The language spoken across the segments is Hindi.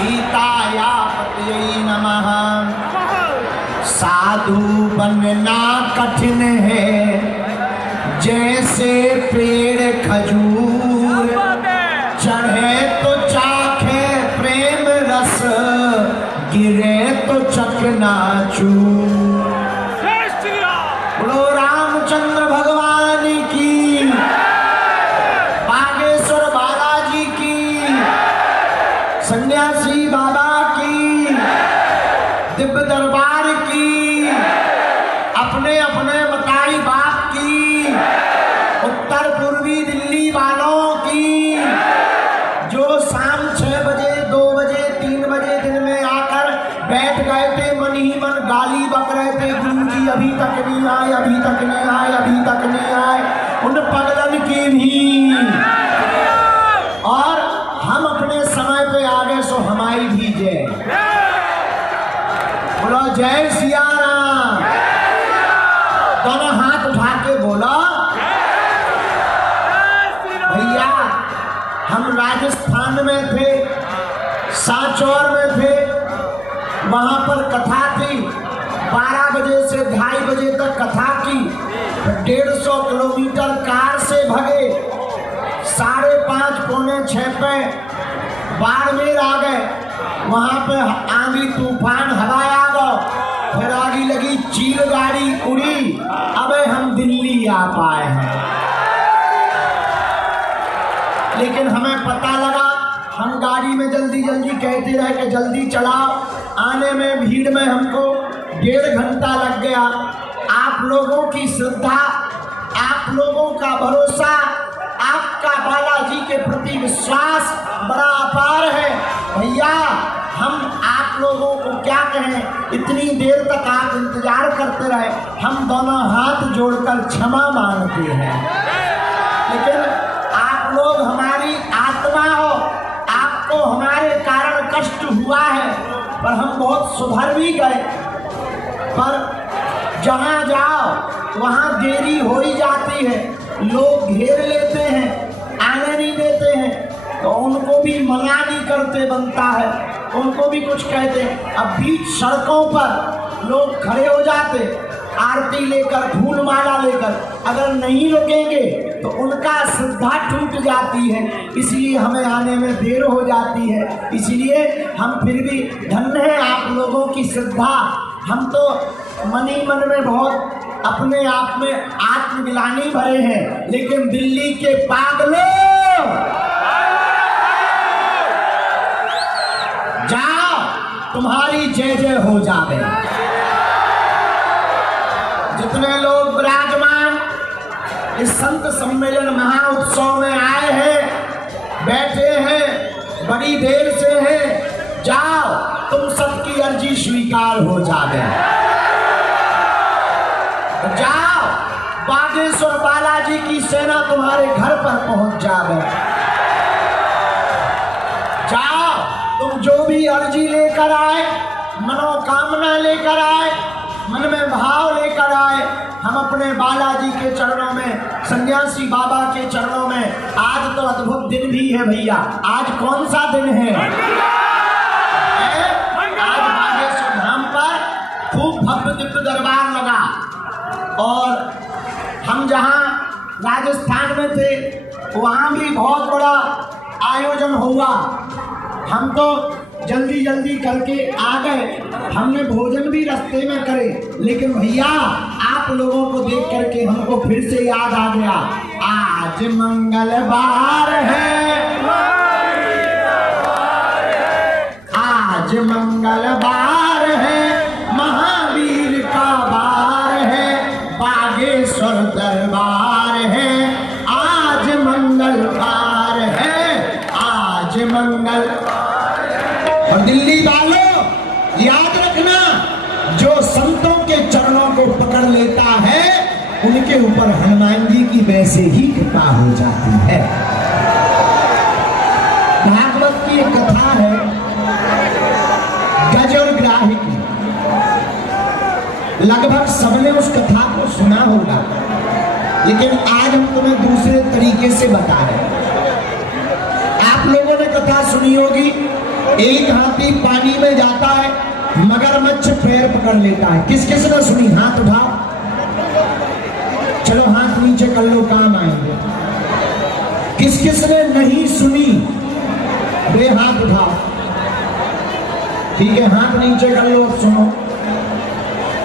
सीताया पतये नमः। साधु बनना कठिन है जैसे पेड़ खजूर, चढ़े तो चाखे प्रेम रस, गिरे तो चकनाचूर। बोलो रामचंद्र भगवान की, बागेश्वर बालाजी की, सन्यासी बाबा की, दिव्य दरबार की, अपने अपने मताई बाप की, उत्तर पूर्वी दिल्ली वालों की, जो शाम 6 बजे 2 बजे 3 बजे दिन में आकर बैठ गए थे, मन ही मन गाली बक रहे थे, गुरुजी अभी तक नहीं आए, अभी तक नहीं आए, अभी तक नहीं आए, उन पगलन की भी। और हम अपने समय पे आ गए सो हमारी भी जय। बोलो जय सिया राम। दोनों हाथ उठा के बोलो। भैया हम राजस्थान में थे, सांचौर में थे, वहां पर कथा थी, 12 बजे से 2:30 बजे तक कथा की। 150 किलोमीटर कार से भगे, 5:30 पौने 6 पे बाड़मेर आ गए। वहां पे आंधी तूफान हवा आ गो, फिर आगे लगी चील गाड़ी उड़ी, अबे हम दिल्ली आ पाए हैं। लेकिन हमें पता लगा, हम गाड़ी में जल्दी जल्दी कहते रहे कि जल्दी चलाओ, आने में भीड़ में हमको 1.5 घंटा लग गया। आप लोगों की श्रद्धा, आप लोगों का भरोसा, आपका बालाजी के प्रति विश्वास बड़ा अपार है। भैया हम आप लोगों को क्या कहें, इतनी देर तक आप इंतजार करते रहे, हम दोनों हाथ जोड़कर क्षमा मांगते हैं। लेकिन आप लोग हमारी आत्मा हो, आपको हमारे कारण कष्ट हुआ है, पर हम बहुत सुधर भी गए। पर जहाँ जाओ वहाँ देरी हो ही जाती है, लोग घेर लेते हैं, आने नहीं देते हैं, तो उनको भी मना नहीं करते बनता है, उनको भी कुछ कहते। अब बीच सड़कों पर लोग खड़े हो जाते, आरती लेकर, फूल माला लेकर, अगर नहीं रुकेंगे तो उनका श्रद्धा टूट जाती है, इसलिए हमें आने में देर हो जाती है। इसलिए हम फिर भी धन्य हैं आप लोगों की श्रद्धा। हम तो मन ही मन में बहुत अपने आप में आत्मग्लानि भरे हैं, लेकिन दिल्ली के पागलों जाओ, तुम्हारी जय जय हो जावे। जितने लोग विराजमान इस संत सम्मेलन महाउत्सव में आए हैं, बैठे हैं, बड़ी देर से हैं, जाओ तुम सबकी अर्जी स्वीकार हो जावे। जाओ, बागेश्वर बालाजी की सेना तुम्हारे घर पर पहुंच जावे। जाओ, तुम जो भी अर्जी लेकर आए, मनोकामना लेकर आए, मन में भाव लेकर आए, हम अपने बालाजी के चरणों में, सन्यासी बाबा के चरणों में। आज तो अद्भुत दिन भी है भैया। आज कौन सा दिन है? आज बागेश्वर धाम पर खूब भव्य दिव्य दरबार लगा, और हम जहाँ राजस्थान में थे वहाँ भी बहुत बड़ा आयोजन हुआ। हम तो जल्दी जल्दी करके आ गए, हमने भोजन भी रास्ते में करे, लेकिन भैया आप लोगों को देख करके हमको फिर से याद आ गया, आज मंगलवार है, आज मंगलवार है, महावीर का वार है, बागेश्वर दरबार है, आज मंगलवार है, आज मंगलवार। और दिल्ली वालों याद रखना, जो संतों के चरणों को पकड़ लेता है उनके ऊपर हनुमान जी की वैसे ही कृपा हो जाती है। भागवत की एक कथा है, गज और ग्राही की। लगभग सबने उस कथा को सुना होगा, लेकिन आज हम तुम्हें दूसरे तरीके से बता रहे हैं। आप लोगों ने कथा सुनी होगी एक हाथी पानी में जाता है, मगरमच्छ पैर पकड़ लेता है। किस किस ने सुनी? हाथ उठाओ, चलो हाथ नीचे कर लो, काम आएंगे। किस किस ने नहीं सुनी? वे हाथ उठाओ। ठीक है, हाथ नीचे कर लो। सुनो,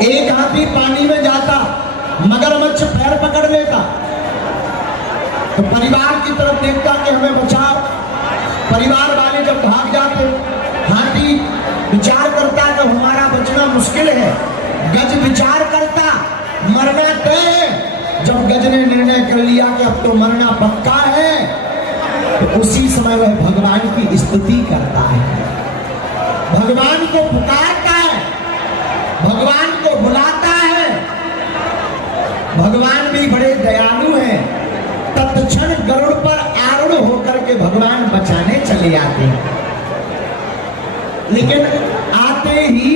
एक हाथी पानी में जाता, मगरमच्छ पैर पकड़ लेता, तो परिवार की तरफ देखता कि हमें बचाओ। परिवार वाले जब भाग जाते, हाथी विचार करता कि हमारा बचना मुश्किल है। गज विचार करता, मरना तय है। जब गज ने निर्णय कर लिया कि अब तो मरना पक्का है, तो उसी समय वह भगवान की स्तुति करता है, भगवान को पुकारता है, भगवान को बुलाता है। भगवान भी बड़े दयालु हैं। तत्क्षण गरुड़ पर आरूढ़ होकर के भगवान बचाने चले आते हैं। लेकिन आते ही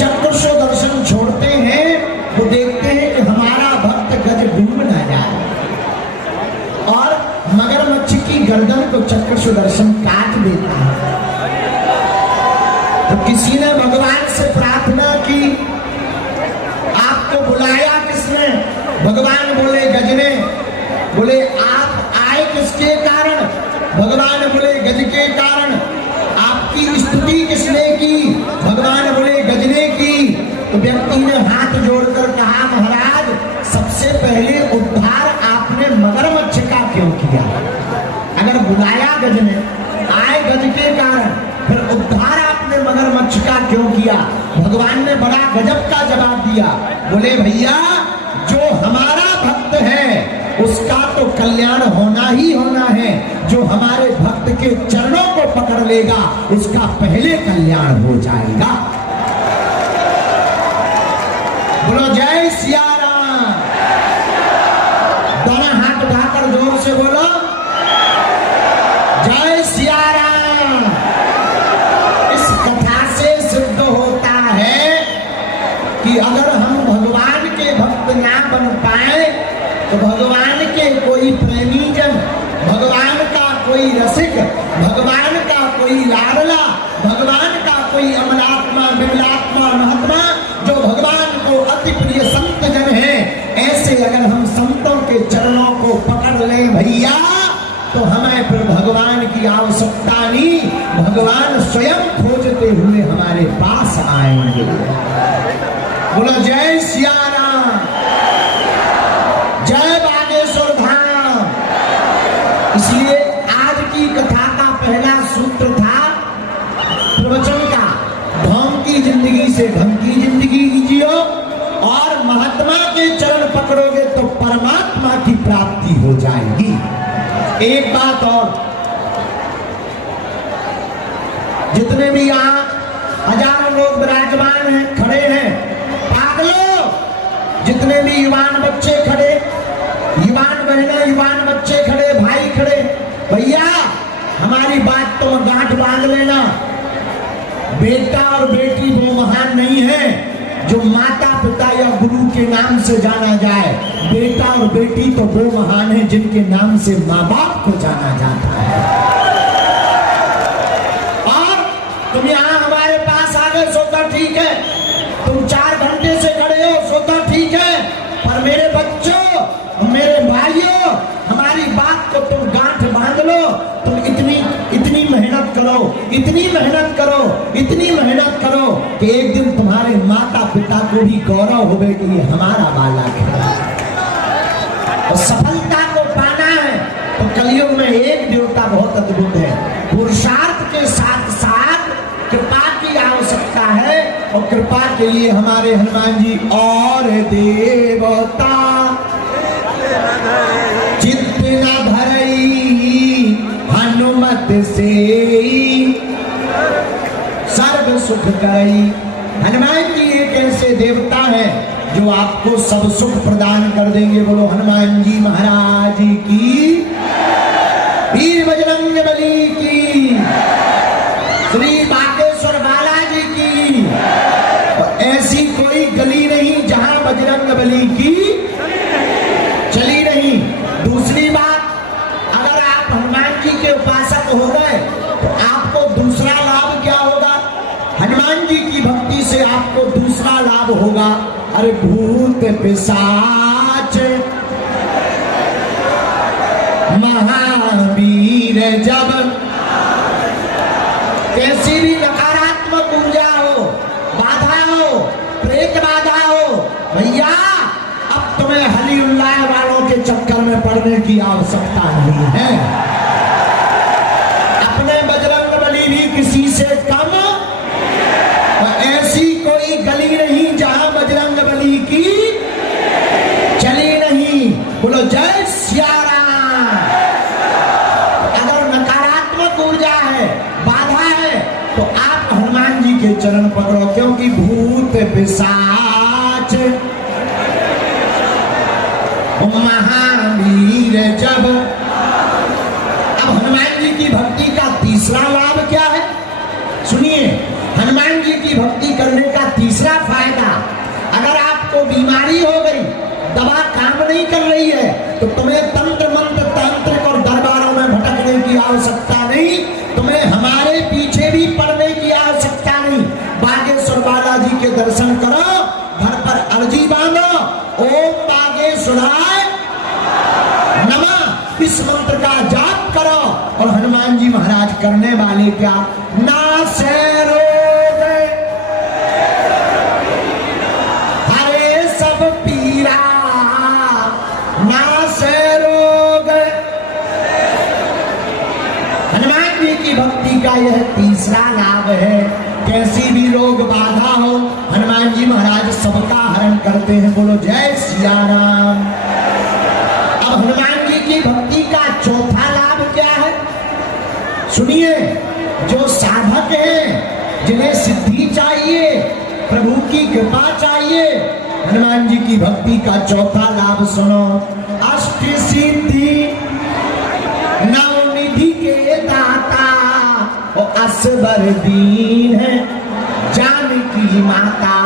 चक्र दर्शन छोड़ते हैं, वो देखते हैं कि हमारा भक्त गज डूब ना जाए, और मगरमच्छ की गर्दन को चक्र दर्शन काट देता है। तो किसी ने भगवान से प्रार्थना की, आपको बुलाया किसने? भगवान बोले गज ने। बोले आप आए किसके कारण? भगवान बोले गज के कारण। आपकी स्तुति किसने की? भगवान बोले गज ने की। तो व्यक्ति ने हाथ जोड़कर कहा, महाराज सबसे पहले उद्धार आपने मगरमच्छ का क्यों किया? अगर बुलाया गज ने, आए गज के कारण, फिर उद्धार आपने मगरमच्छ का क्यों किया? भगवान ने बड़ा गजब का जवाब दिया। बोले भैया, जो हमारा भक्त है उसका तो कल्याण होना ही होना है। जो हमारे भक्त के चरणों को पकड़ लेगा उसका पहले कल्याण हो जाएगा। बोलो जय सिया राम। दोनों हाथ उठाकर जोर से बोलो जय सिया राम। इस कथा से सिद्ध होता है कि अगर हम भगवान के भक्त ना बन पाए तो भगवान के कोई प्रेमी जन, भगवान का कोई रसिक, भगवान का कोई लाडला, भगवान का कोई अमलात्मा, विमलात्मा, महात्मा, जो भगवान को अति प्रिय संत जन है, ऐसे अगर हम संतों के चरणों को पकड़ लें भैया, तो हमें फिर भगवान की आवश्यकता नहीं, भगवान स्वयं खोजते हुए हमारे पास आएंगे। बोलो जय सिया राम, जय बागेश्वर धाम। इसलिए आज की कथा का पहला सूत्र था प्रवचन का, ढोंग की जिंदगी से ढंग की जिंदगी जियो, और महात्मा के चरण पकड़ोगे तो परमात्मा की प्राप्ति हो जाएगी। एक बात और, जितने भी यहाँ हजारों लोग विराजमान हैं, खड़े हैं, पागलों, जितने भी युवान बच्चे खड़े, युवान बहना, युवान बच्चे खड़े, भाई खड़े, भैया हमारी बात तो गांठ बांध लेना। बेटा और बेटी वो महान नहीं है जो माता पिता या गुरु के नाम से जाना जाए। बेटा और बेटी तो वो महान है जिनके नाम से माँ बाप को जाना जाता है। और तुम यहाँ हमारे पास आ गए सो तो ठीक है, तुम 4 घंटे से खड़े हो सो तो ठीक है, पर मेरे बच्चों, मेरे भाइयों, हमारी बात को तुम गांठ बांध लो। तुम इतनी मेहनत करो, इतनी मेहनत करो, इतनी मेहनत करो कि एक दिन तुम्हारे माता पिता को भी गौरव होवे कि ये हमारा बालक है। और सफलता को पाना है तो कलयुग में एक देवता बहुत अद्भुत है, पुरुषार्थ के साथ साथ कृपा की आवश्यकता है। और कृपा के लिए हमारे हनुमान जी, और देवता चित्त न धरई हनुमत से सर्व सुख करई। हनुमान जी एक ऐसे देवता है जो आपको सब सुख प्रदान कर देंगे। बोलो हनुमान जी महाराज की, वीर बजरंगबली की, श्री बागेश्वर बालाजी की। ऐसी कोई गली नहीं जहां बजरंगबली की चली नहीं। दूसरी बात, अगर आप हनुमान जी के उपासक हो गए तो आपको दूसरा से आपको दूसरा लाभ होगा। अरे भूत पिशाच महावीर जब, कैसी भी नकारात्मक ऊर्जा हो, बाधा हो, प्रेत बाधा हो, भैया अब तुम्हें हलीउल्लाह वालों के चक्कर में पड़ने की आवश्यकता नहीं है। अपने बजरंगबली भी किसी से कम, और ऐसी कोई गली नहीं जहां बजरंगबली की चली नहीं। बोलो जय सिया राम। अगर नकारात्मक ऊर्जा है, बाधा है, तो आप हनुमान जी के चरण पकड़ो, क्योंकि भूत पिशाच महावीर जब। अब हनुमान जी की भक्ति का तीसरा लाभ क्या है सुनिए। हनुमान जी की भक्ति करने का तीसरा फायदा, अगर आपको बीमारी हो गई, दवा काम नहीं कर रही है, तो तुम्हें तंत्र मंत्र तांत्रिक और दरबारों में भटकने की आवश्यकता नहीं, तुम्हें हमारे पीछे भी पड़ने की आवश्यकता नहीं। बागेश्वर बालाजी के दर्शन करो, घर पर अर्जी बांधो, ओम बागेश्वराय नमः, इस मंत्र का जाप करो, और हनुमान जी महाराज करने वाले क्या, नासे रोग हरे सब पीरा, नासे रोग। हनुमान जी की भक्ति का यह तीसरा लाभ है। कैसी भी रोग बाधा हो, हनुमान जी महाराज सबका हरण करते हैं। बोलो जय सिया राम। अब हनुमान जी की भक्ति का चौथा लाभ क्या है सुनिए। जो साधक हैं, जिन्हें सिद्धि चाहिए, प्रभु की कृपा चाहिए, हनुमान जी की भक्ति का चौथा लाभ सुनो। अष्ट सिद्धि नवनिधि के दाता, और असबर दीन है जानकी माता।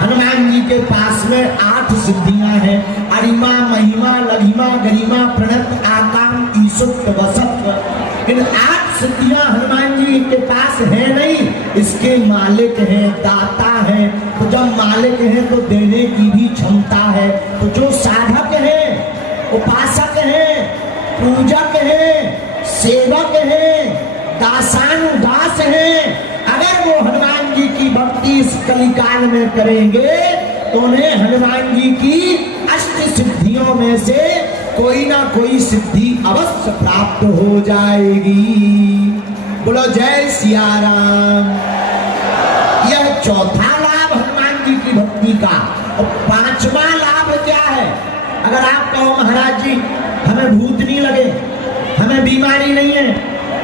हनुमान जी के पास में 8 सिद्धियां हैं। अरिमा, महिमा, लघिमा, गरिमा, प्रणत, आकाम, ईसुत, वसत्व। इन 8 सिद्धियां हनुमान जी के पास है नहीं, इसके मालिक हैं, दाता हैं। तो जब मालिक हैं तो देने की भी क्षमता है। तो जो साधक हैं, उपासक हैं, पूजक हैं, सेवक हैं, दासानुदास हैं, अगर वो हनुमान जी की भक्ति इस कलिकाल में करेंगे तो उन्हें हनुमान जी की अष्ट सिद्धियों में से कोई ना कोई सिद्धि अवश्य प्राप्त हो जाएगी। बोलो जय सिया राम। यह चौथा लाभ हनुमान जी की भक्ति का। और पांचवा लाभ क्या है। अगर आप कहो महाराज जी हमें भूत नहीं लगे, हमें बीमारी नहीं है,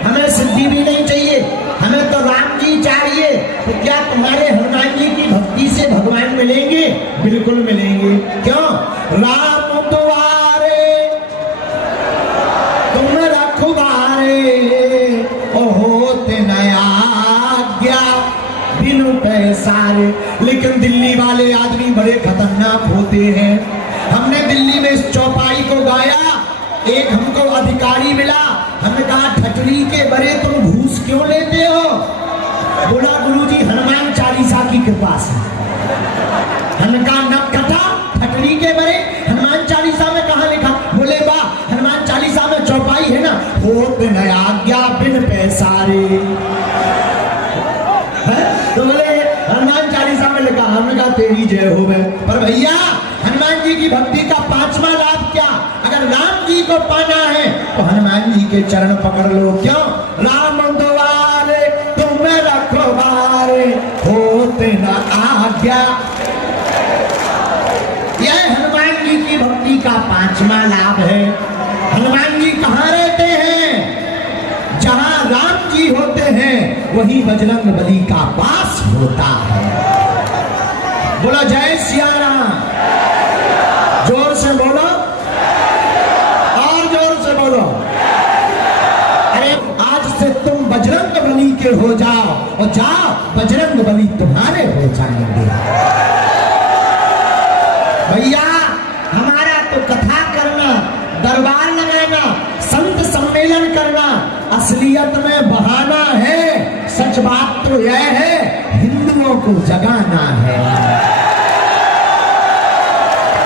हमें सिद्धि भी नहीं चाहिए, हमें तो राम जी चाहिए, तो क्या तुम्हारे हनुमान जी की भक्ति से भगवान मिलेंगे? बिल्कुल मिलेंगे। क्यों? राम तुम्हारे तुम रखवारे, होते नया आज्ञा बिनु पैसारे। लेकिन दिल्ली वाले आदमी बड़े खतरनाक होते हैं। हमने दिल्ली में इस चौपाई को गाया, एक हमको अधिकारी मिला, हमने कहा ठटरी के बड़े तुम घूस क्यों लेते हो? बोला गुरुजी हनुमान चालीसा की कृपा से। हमने कहा नकटा ठटरी के बड़े हनुमान चालीसा में कहा लिखा? बोले वाह, हनुमान चालीसा में चौपाई है ना, होत नया आज्ञा बिन पैसारे। तो बोले हनुमान चालीसा में लिखा। हमने कहा तेरी जय हो गए। पर भैया हनुमान जी की भक्ति का पांचवा लाभ क्या? अगर राम जी को पाना है तो हनुमान जी के चरण पकड़ लो। क्यों? राम द्वारे तुम रखवारे, होते न आज्ञा। यह हनुमान जी की भक्ति का पांचवा लाभ है। हनुमान जी कहाँ रहते हैं? जहां राम जी होते हैं वहीं बजरंग बली का वास होता है। बोलो जय सिया राम। जोर से बोलो, और जोर से बोलो। अरे आज से तुम बजरंग बली के हो जाओ, और जाओ बजरंग बली तुम्हारे हो जाएंगे। भैया हमारा तो कथा करना, दरबार लगाना, संत सम्मेलन करना असलियत में बहाना है। सच बात तो यह है, हिंदुओं को जगाना है,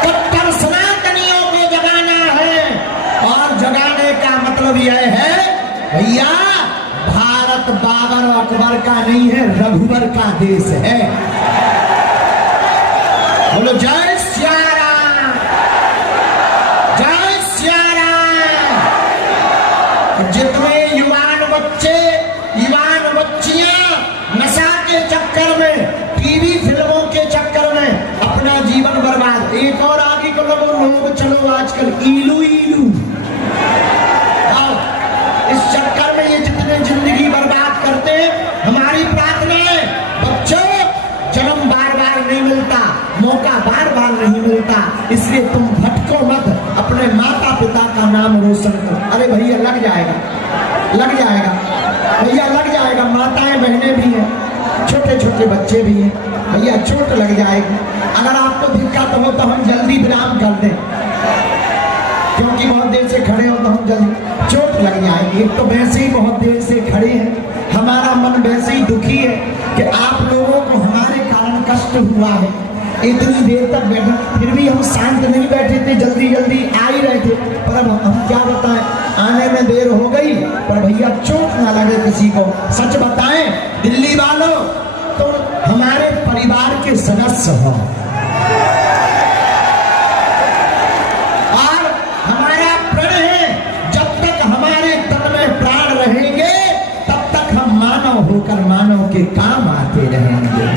कट्टर सनातनियों को जगाना है। और जगाने का मतलब यह है भैया, भारत बाबर और अकबर का नहीं है, रघुवर का देश है। बोलो जय श्री राम, जय श्री राम। जितने युवान बच्चे, युवान बच्चियां नशा के चक्कर में, टीवी फिल्मों के चक्कर में अपना जीवन बर्बाद, एक और आगे को लोग चलो आजकल इलू इलू, इस चक्कर में ये जितने जिंदगी बर्बाद करते हैं। हमारी प्रार्थना है बच्चों, जन्म बार बार नहीं मिलता, मौका बार बार नहीं मिलता, इसलिए तुम भटको मत, अपने माता पिता का नाम रोशन करो। अरे भैया लग जाएगा, लग जाएगा भैया, लग जाएगा। माताएं बहनें भी हैं, छोटे छोटे बच्चे भी हैं भैया, चोट लग जाएगी। अगर आपको दिक्कत हो तो हम जल्दी विराम कर दें, क्योंकि बहुत देर से खड़े हो तो हम जल्दी, चोट लग जाएगी। एक तो वैसे ही बहुत देर से खड़े हैं, हमारा मन वैसे ही दुखी है कि आप लोगों को हमारे कारण कष्ट हुआ है। इतनी देर तक बैठे, फिर भी हम शांत नहीं बैठे थे, जल्दी जल्दी आ ही रहे थे। पर अब हम क्या बताएं, आने में देर हो गई, पर भैया चोट ना लगे किसी को। सच बताएं दिल्ली वालों, तो हमारे परिवार के सदस्य हो, और हमारा प्रण है जब तक हमारे तन में प्राण रहेंगे तब तक हम मानव होकर मानव के काम आते रहेंगे।